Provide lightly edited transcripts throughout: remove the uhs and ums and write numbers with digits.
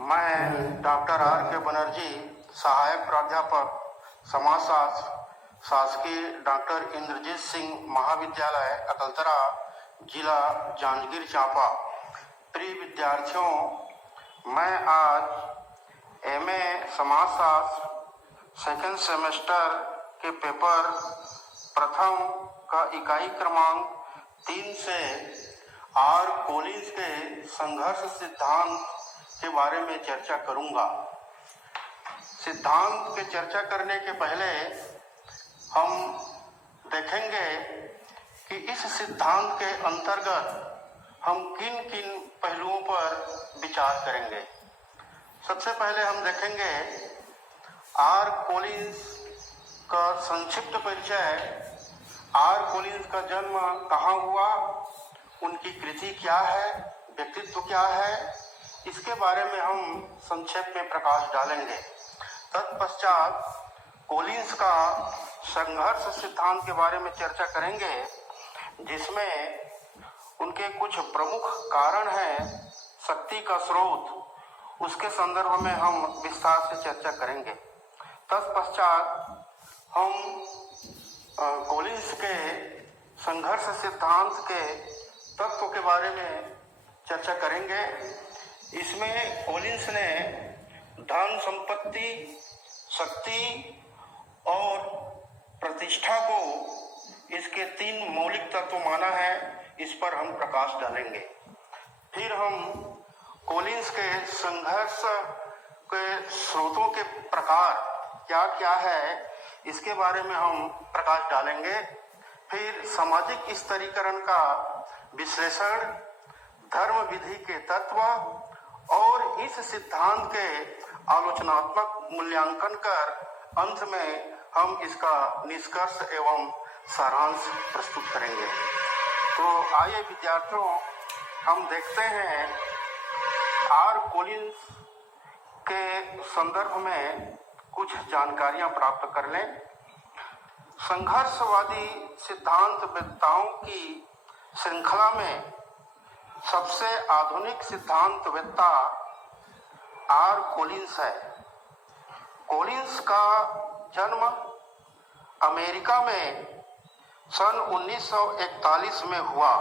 मैं doctor R के बनर्जी, सहायक प्राध्यापक समाजशास्त्र, शासकीय डॉक्टर इंद्रजीत सिंह महाविद्यालय अकलतरा, जिला जांजगीर चांपा। प्रिय विद्यार्थियों, मैं आज एमए समाजशास्त्र सेकेंड सेमेस्टर के पेपर प्रथम का इकाई क्रमांक 3 से आर कोलिंस के संघर्ष सिद्धांत के बारे में चर्चा करूंगा। सिद्धांत के चर्चा करने के पहले हम देखेंगे कि इस सिद्धांत के अंतर्गत हम किन किन पहलुओं पर विचार करेंगे। सबसे पहले हम देखेंगे आर कोलिंस का संक्षिप्त परिचय। आर कोलिंस का जन्म कहाँ हुआ, उनकी कृति क्या है, व्यक्तित्व क्या है, इसके बारे में हम संक्षेप में प्रकाश डालेंगे। तत्पश्चात कोलिंस का संघर्ष सिद्धांत के बारे में चर्चा करेंगे, जिसमें उनके कुछ प्रमुख कारण हैं। शक्ति का स्रोत, उसके संदर्भ में हम विस्तार से चर्चा करेंगे। तत्पश्चात हम कोलिंस के संघर्ष सिद्धांत के तत्व के बारे में चर्चा करेंगे। इसमें कोलिंस ने धन, संपत्ति, शक्ति और प्रतिष्ठा को इसके 3 मौलिक तत्व माना है। इस पर हम प्रकाश डालेंगे। फिर हम कोलिंस के संघर्ष के स्रोतों के प्रकार क्या क्या है, इसके बारे में हम प्रकाश डालेंगे। फिर सामाजिक स्तरीकरण का विश्लेषण, धर्म विधि के तत्व और इस सिद्धांत के आलोचनात्मक मूल्यांकन कर अंत में हम इसका निष्कर्ष एवं सारांश प्रस्तुत करेंगे। तो आइए विद्यार्थियों, हम देखते हैं आर कोलिंस के संदर्भ में कुछ जानकारियां प्राप्त कर लें। संघर्षवादी सिद्धांतवेत्ताओं की श्रृंखला में सबसे आधुनिक सिद्धांतवेत्ता आर कोलिंस है। कोलिंस का जन्म अमेरिका में सन 1941 में हुआ।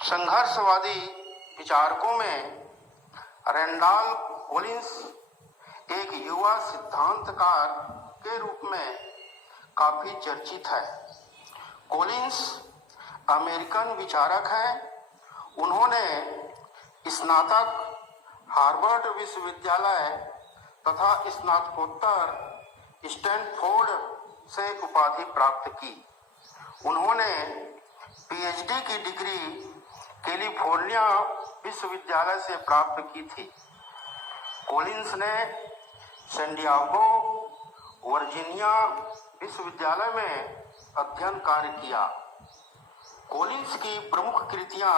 संघर्षवादी विचारकों में रैंडॉल कोलिंस एक युवा सिद्धांतकार के रूप में काफी चर्चित है। कोलिंस अमेरिकन विचारक हैं। उन्होंने स्नातक हार्वर्ड विश्वविद्यालय तथा स्नातकोत्तर स्टैनफोर्ड से उपाधि प्राप्त की। उन्होंने पीएचडी की डिग्री कैलिफोर्निया विश्वविद्यालय से प्राप्त की थी। कोलिंस ने सैन डिएगो, वर्जीनिया विश्वविद्यालय में अध्ययन कार्य किया। कोलिंस की प्रमुख कृतियां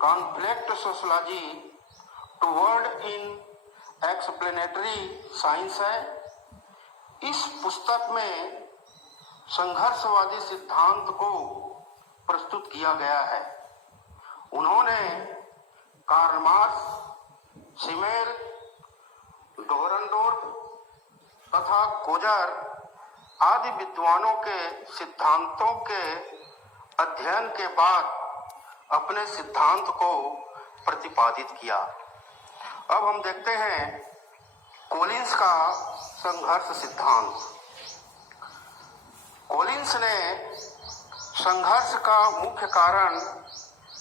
कॉन्फ्लिक्ट सोशियोलॉजी टुवर्ड इन एक्सप्लेनेटरी साइंस है। इस पुस्तक में संघर्षवादी सिद्धांत को प्रस्तुत किया गया है। उन्होंने कार्ल मार्क्स, सिमेल, डोरनडोर्फ तथा कोजर आदि विद्वानों के सिद्धांतों के अध्ययन के बाद अपने सिद्धांत को प्रतिपादित किया। अब हम देखते हैं कोलिंस का संघर्ष सिद्धांत। कोलिंस ने संघर्ष का मुख्य कारण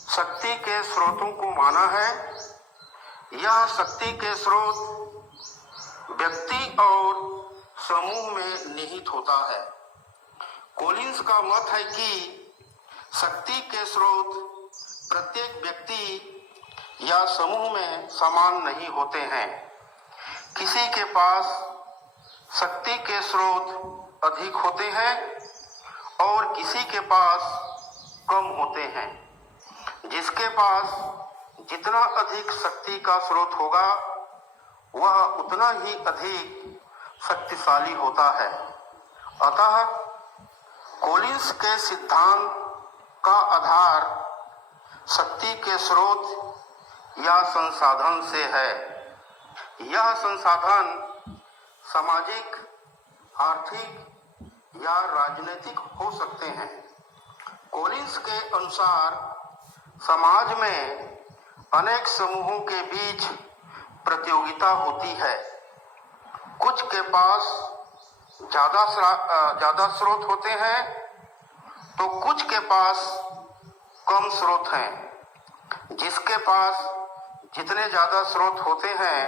शक्ति के स्रोतों को माना है। यह शक्ति के स्रोत व्यक्ति और समूह में निहित होता है। कोलिंस का मत है कि शक्ति के स्रोत प्रत्येक व्यक्ति या समूह में समान नहीं होते हैं। किसी के पास शक्ति के स्रोत अधिक होते हैं और किसी के पास कम होते हैं। जिसके पास जितना अधिक शक्ति का स्रोत होगा, वह उतना ही अधिक शक्तिशाली होता है। अतः कोलिंस के सिद्धांत का आधार शक्ति के स्रोत या संसाधन से है। यह संसाधन सामाजिक, आर्थिक या राजनीतिक हो सकते हैं। कॉलिंस के अनुसार समाज में अनेक समूहों के बीच प्रतियोगिता होती है। कुछ के पास ज्यादा स्रोत होते हैं तो कुछ के पास कम स्रोत हैं। जिसके पास जितने ज्यादा स्रोत होते हैं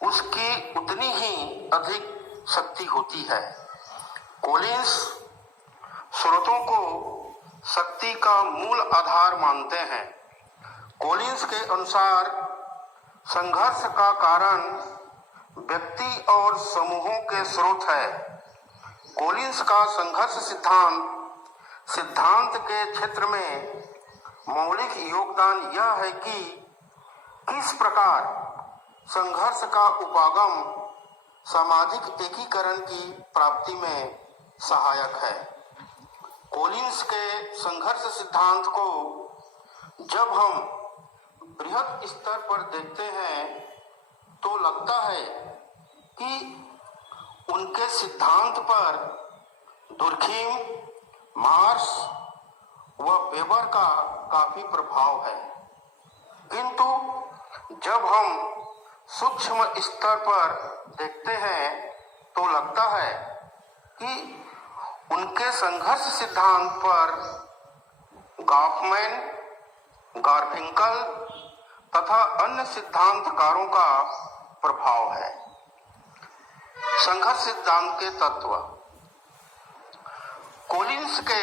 उसकी उतनी ही अधिक शक्ति होती है। कॉलिंस स्रोतों को शक्ति का मूल आधार मानते हैं। कॉलिंस के अनुसार संघर्ष का कारण व्यक्ति और समूहों के स्रोत है। कॉलिंस का संघर्ष सिद्धांत के क्षेत्र में मौलिक योगदान यह है कि किस प्रकार संघर्ष का उपागम सामाजिक एकीकरण की प्राप्ति में सहायक है। कॉलिंस के संघर्ष सिद्धांत को जब हम बृहद स्तर पर देखते हैं तो लगता है कि उनके सिद्धांत पर दुर्खीम, मार्क्स व वेबर का काफी प्रभाव है। किंतु जब हम सूक्ष्म स्तर पर देखते हैं तो लगता है कि उनके संघर्ष सिद्धांत पर गॉफमैन, गारफिंकल तथा अन्य सिद्धांतकारों का प्रभाव है। संघर्ष सिद्धांत के तत्व। कॉलिंस के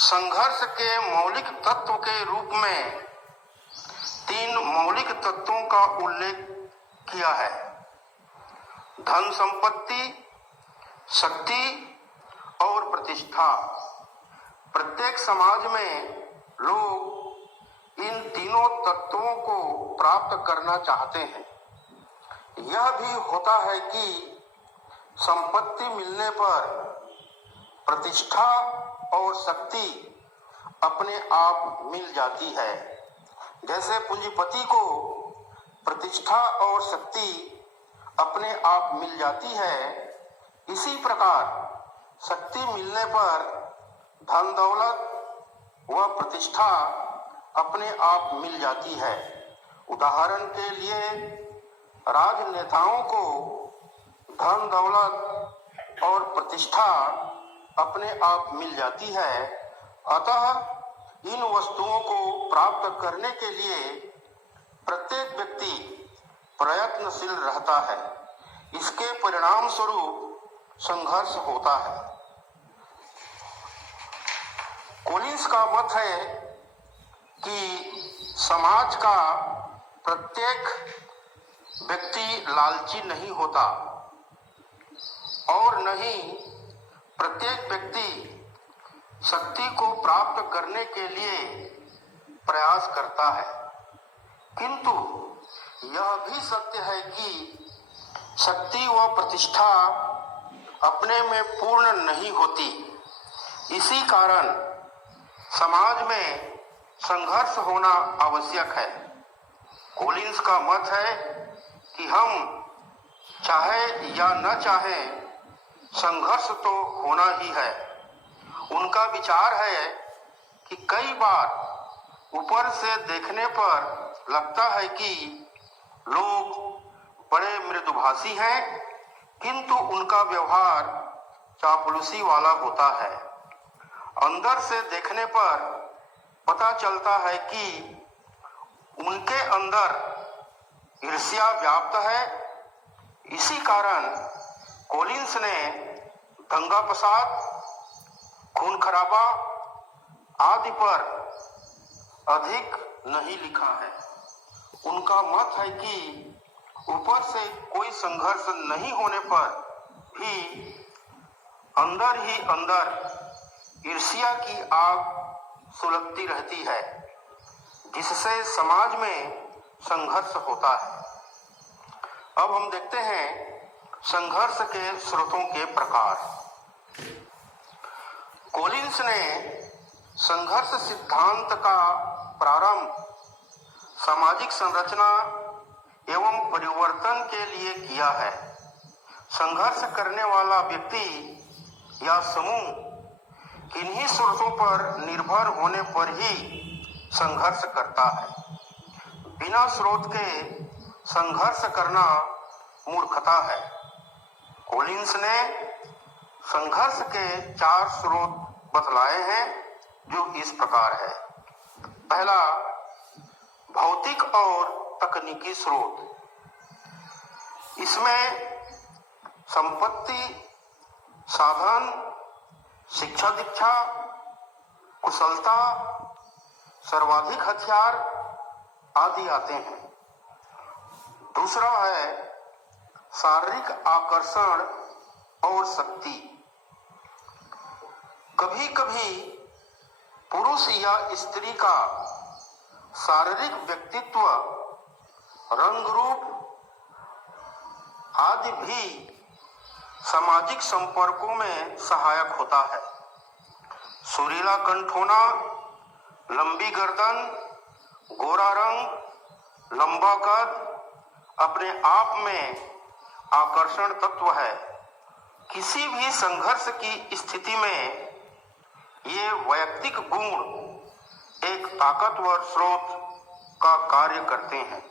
संघर्ष के मौलिक तत्व के रूप में 3 मौलिक तत्वों का उल्लेख किया है: धन संपत्ति, शक्ति और प्रतिष्ठा। प्रत्येक समाज में लोग इन तीनों तत्वों को प्राप्त करना चाहते हैं। यह भी होता है कि संपत्ति मिलने पर प्रतिष्ठा और शक्ति अपने आप मिल जाती है। जैसे पूंजीपति को प्रतिष्ठा और शक्ति अपने आप मिल जाती है, इसी प्रकार शक्ति मिलने पर धन दौलत व प्रतिष्ठा अपने आप मिल जाती है। उदाहरण के लिए राजनेताओं को धन दौलत और प्रतिष्ठा अपने आप मिल जाती है। अतः इन वस्तुओं को प्राप्त करने के लिए प्रत्येक व्यक्ति प्रयत्नशील रहता है। इसके परिणाम स्वरूप संघर्ष होता है। कॉलिंस का मत है कि समाज का प्रत्येक व्यक्ति लालची नहीं होता और न ही प्रत्येक व्यक्ति शक्ति को प्राप्त करने के लिए प्रयास करता है। किंतु यह भी सत्य है कि शक्ति व प्रतिष्ठा अपने में पूर्ण नहीं होती। इसी कारण समाज में संघर्ष होना आवश्यक है। कॉलिंस का मत है कि हम चाहे या न चाहे संघर्ष तो होना ही है। उनका विचार है कि कई बार ऊपर से देखने पर लगता है कि लोग बड़े मृदुभाषी हैं, किंतु उनका व्यवहार चापलूसी वाला होता है। अंदर से देखने पर पता चलता है कि उनके अंदर ईर्ष्या व्याप्त है। इसी कारण कॉलिंस ने दंगा फसाद, खून खराबा आदि पर अधिक नहीं लिखा है। उनका मत है कि ऊपर से कोई संघर्ष नहीं होने पर भी अंदर ही अंदर ईर्ष्या की आग सुलगती रहती है, जिससे समाज में संघर्ष होता है। अब हम देखते हैं संघर्ष के स्रोतों के प्रकार। कॉलिंस ने संघर्ष सिद्धांत का प्रारंभ सामाजिक संरचना एवं परिवर्तन के लिए किया है। संघर्ष करने वाला व्यक्ति या समूह किन्हीं स्रोतों पर निर्भर होने पर ही संघर्ष करता है। बिना स्रोत के संघर्ष करना मूर्खता है। कोलिंस ने संघर्ष के 4 स्रोत बतलाए हैं, जो इस प्रकार है। पहला, भौतिक और तकनीकी स्रोत। इसमें संपत्ति, साधन, शिक्षा दीक्षा, कुशलता, सर्वाधिक हथियार आदि आते हैं। दूसरा है शारीरिक आकर्षण और शक्ति। कभी कभी पुरुष या स्त्री का शारीरिक व्यक्तित्व, रंग रूप आदि भी सामाजिक संपर्कों में सहायक होता है। सुरीला कंठ होना, लंबी गर्दन, गोरा रंग, लंबा कद अपने आप में आकर्षण तत्व है। किसी भी संघर्ष की स्थिति में ये वैयक्तिक गुण एक ताकतवर स्रोत का कार्य करते हैं।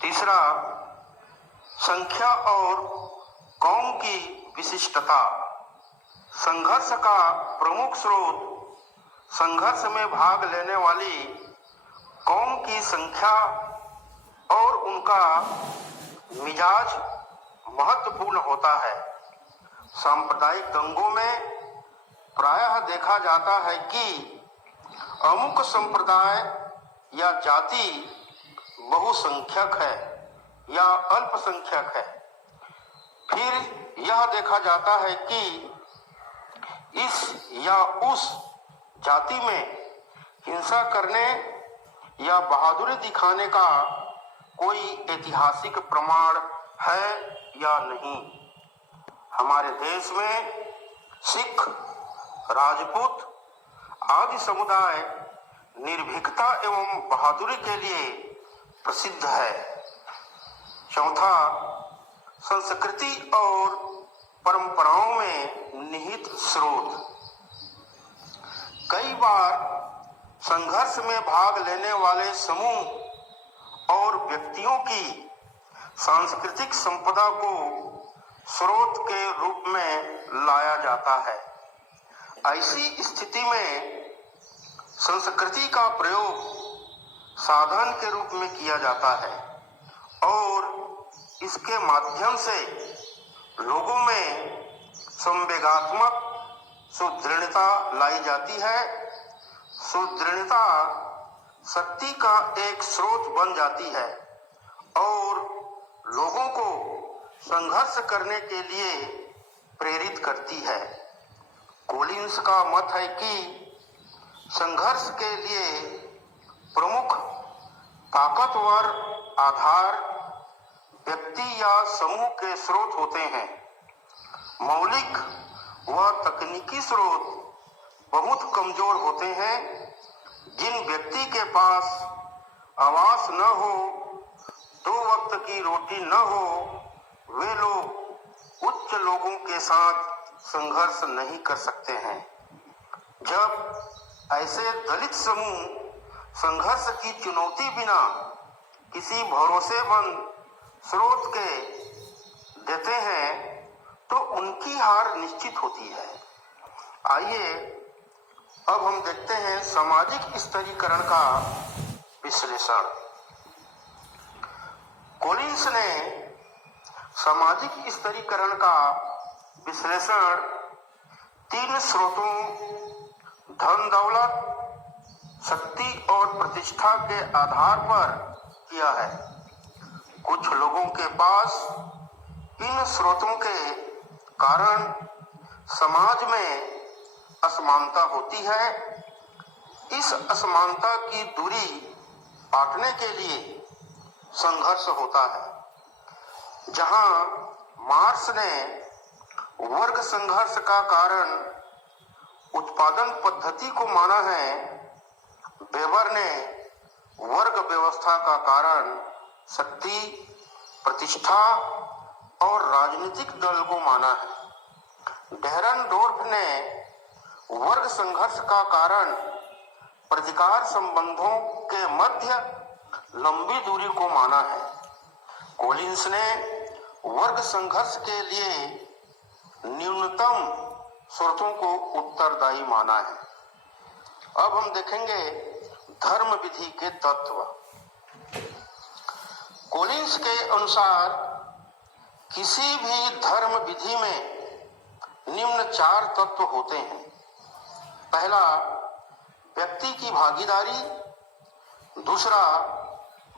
तीसरा, संख्या और कौम की विशिष्टता। संघर्ष का प्रमुख स्रोत संघर्ष में भाग लेने वाली कौम की संख्या और उनका मिजाज महत्वपूर्ण होता है। सांप्रदायिक दंगों में प्रायः देखा जाता है कि अमुक संप्रदाय या जाति बहुसंख्यक है या अल्पसंख्यक है। फिर यह देखा जाता है कि इस या उस जाति में हिंसा करने या बहादुरी दिखाने का कोई ऐतिहासिक प्रमाण है या नहीं। हमारे देश में सिख, राजपूत आदि समुदाय निर्भीकता एवं बहादुरी के लिए प्रसिद्ध है। चौथा, संस्कृति और परंपराओं में निहित स्रोत। कई बार संघर्ष में भाग लेने वाले समूह और व्यक्तियों की सांस्कृतिक संपदा को स्रोत के रूप में लाया जाता है। ऐसी स्थिति में संस्कृति का प्रयोग साधन के रूप में किया जाता है और इसके माध्यम से लोगों में संवेगात्मक सुदृढ़ता लाई जाती है। सुदृढ़ता शक्ति का एक स्रोत बन जाती है और लोगों को संघर्ष करने के लिए प्रेरित करती है। कोलिंस का मत है कि संघर्ष के लिए प्रमुख ताकतवर आधार व्यक्ति या समूह के स्रोत होते हैं। मौलिक व तकनीकी स्रोत बहुत कमजोर होते हैं। जिन व्यक्ति के पास आवास न हो, 2 वक्त की रोटी न हो, वे लोग उच्च लोगों के साथ संघर्ष नहीं कर सकते हैं। जब ऐसे दलित समूह संघर्ष की चुनौती बिना किसी भरोसेमंद स्रोत के देते हैं तो उनकी हार निश्चित होती है। आइए अब हम देखते हैं सामाजिक स्तरीकरण का विश्लेषण। कोलिंस ने सामाजिक स्तरीकरण का विश्लेषण 3 स्रोतों धन दौलत, शक्ति और प्रतिष्ठा के आधार पर किया है। कुछ लोगों के पास इन स्रोतों के कारण समाज में असमानता होती है। इस असमानता की दूरी पाटने के लिए संघर्ष होता है। जहां मार्क्स ने वर्ग संघर्ष का कारण उत्पादन पद्धति को माना है, वेबर ने वर्ग व्यवस्था का कारण शक्ति, प्रतिष्ठा और राजनीतिक दल को माना है। डेहरनडोर्फ ने वर्ग संघर्ष का कारण प्रतिकार संबंधों के मध्य लंबी दूरी को माना है। कोलिंस ने वर्ग संघर्ष के लिए न्यूनतम शर्तों को उत्तरदायी माना है। अब हम देखेंगे धर्म विधि के तत्व। कोलिंस के अनुसार किसी भी धर्म विधि में निम्न 4 तत्व होते हैं। पहला, व्यक्ति की भागीदारी। दूसरा,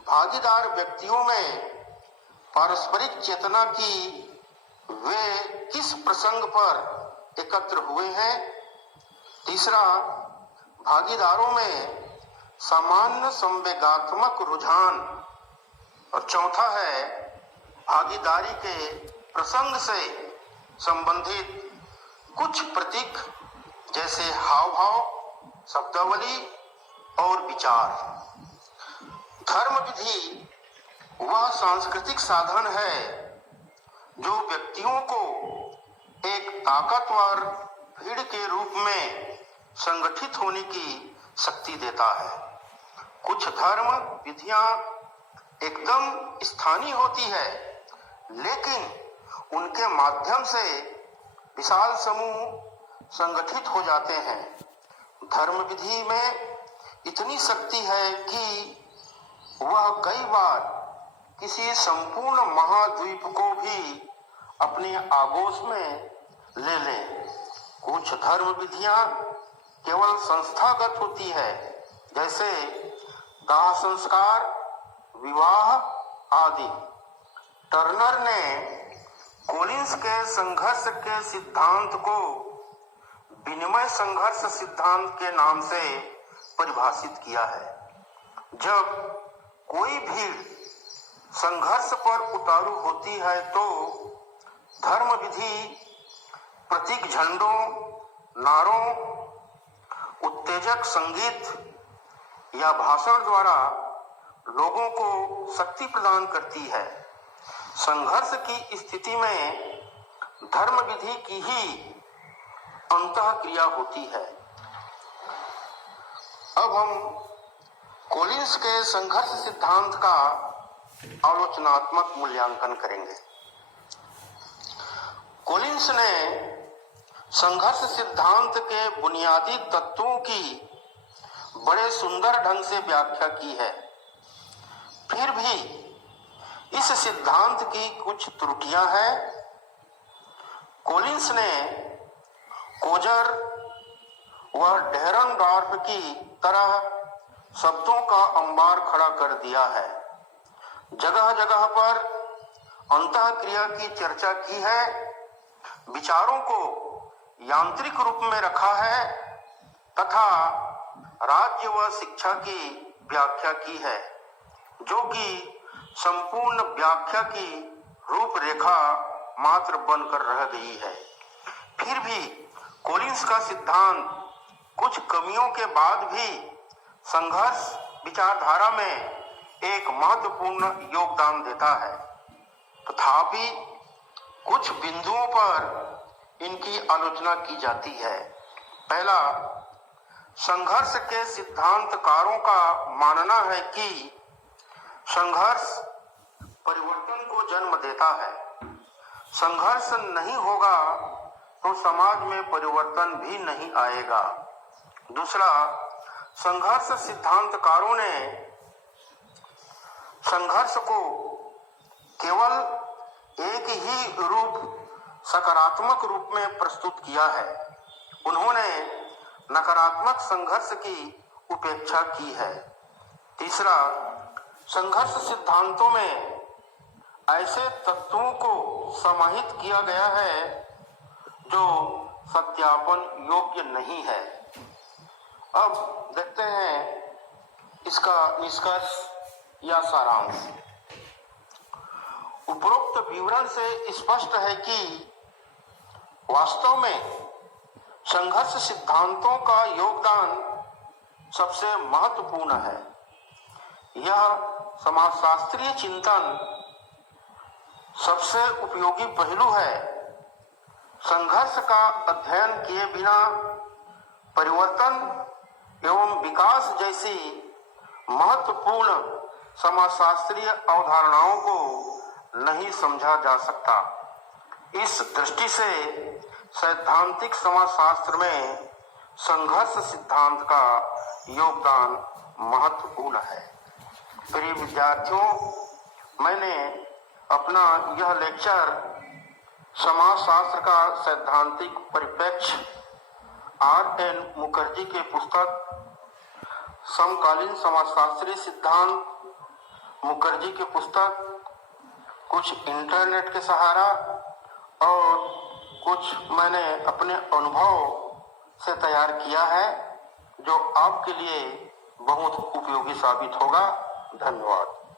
भागीदार व्यक्तियों में पारस्परिक चेतना की वे किस प्रसंग पर एकत्र हुए हैं। तीसरा, भागीदारों में सामान्य संवेगात्मक रुझान। और चौथा है भागीदारी के प्रसंग से संबंधित कुछ प्रतीक जैसे हाव भाव, शब्दावली और विचार। धर्म विधि वह सांस्कृतिक साधन है जो व्यक्तियों को एक ताकतवर भीड़ के रूप में संगठित होने की शक्ति देता है। कुछ धर्म विधियां एकदम स्थानीय होती है, लेकिन उनके माध्यम से विशाल समूह संगठित हो जाते हैं। धर्म विधि में इतनी शक्ति है कि वह कई बार किसी संपूर्ण महाद्वीप को भी अपने आगोश में ले ले। कुछ धर्म विधियां केवल संस्थागत होती है, जैसे दाह संस्कार, विवाह आदि। टर्नर ने कोलिंस के संघर्ष के सिद्धांत को विनिमय संघर्ष सिद्धांत के नाम से परिभाषित किया है। जब कोई भीड़ संघर्ष पर उतारू होती है तो धर्म विधि प्रतीक झंडों, नारों, उत्तेजक संगीत या भाषण द्वारा लोगों को शक्ति प्रदान करती है। संघर्ष की स्थिति में धर्म विधि की ही अंतःक्रिया होती है। अब हम कोलिंस के संघर्ष सिद्धांत का आलोचनात्मक मूल्यांकन करेंगे। कोलिंस ने संघर्ष सिद्धांत के बुनियादी तत्वों की बड़े सुंदर ढंग से व्याख्या की है। फिर भी इस सिद्धांत की कुछ त्रुटियां हैं। कोलिंस ने कोजर व डेहरनडॉर्फ की तरह शब्दों का अंबार खड़ा कर दिया है। जगह जगह पर अंतःक्रिया की चर्चा की है, विचारों को यांत्रिक रूप में रखा है तथा राज्य व शिक्षा की व्याख्या की है, जो कि संपूर्ण व्याख्या की रूपरेखा मात्र बनकर रह गई है। फिर भी कोलिंस का सिद्धांत कुछ कमियों के बाद भी संघर्ष विचारधारा में एक महत्वपूर्ण योगदान देता है। तथापि कुछ बिंदुओं पर इनकी आलोचना की जाती है। पहला, संघर्ष के सिद्धांतकारों का मानना है कि संघर्ष परिवर्तन को जन्म देता है। संघर्ष नहीं होगा तो समाज में परिवर्तन भी नहीं आएगा। दूसरा, संघर्ष सिद्धांतकारों ने संघर्ष को केवल एक ही रूप, सकारात्मक रूप में प्रस्तुत किया है। उन्होंने नकारात्मक संघर्ष की उपेक्षा की है। तीसरा, संघर्ष सिद्धांतों में ऐसे तत्वों को समाहित किया गया है जो सत्यापन योग्य नहीं है। अब देखते हैं इसका निष्कर्ष या सारांश। उपरोक्त विवरण से स्पष्ट है कि वास्तव में संघर्ष सिद्धांतों का योगदान सबसे महत्वपूर्ण है। यह समाजशास्त्रीय चिंतन सबसे उपयोगी पहलू है। संघर्ष का अध्ययन किए बिना परिवर्तन एवं विकास जैसी महत्वपूर्ण समाजशास्त्रीय अवधारणाओं को नहीं समझा जा सकता। इस दृष्टि से सैद्धांतिक समाजशास्त्र में संघर्ष सिद्धांत का योगदान महत्वपूर्ण है। प्रिय विद्यार्थियों, मैंने अपना यह लेक्चर समाजशास्त्र का सैद्धांतिक परिप्रेक्ष्य R.N. मुखर्जी के पुस्तक समकालीन समाजशास्त्रीय सिद्धांत, मुखर्जी के पुस्तक, कुछ इंटरनेट के सहारा और कुछ मैंने अपने अनुभव से तैयार किया है, जो आपके लिए बहुत उपयोगी साबित होगा। धन्यवाद।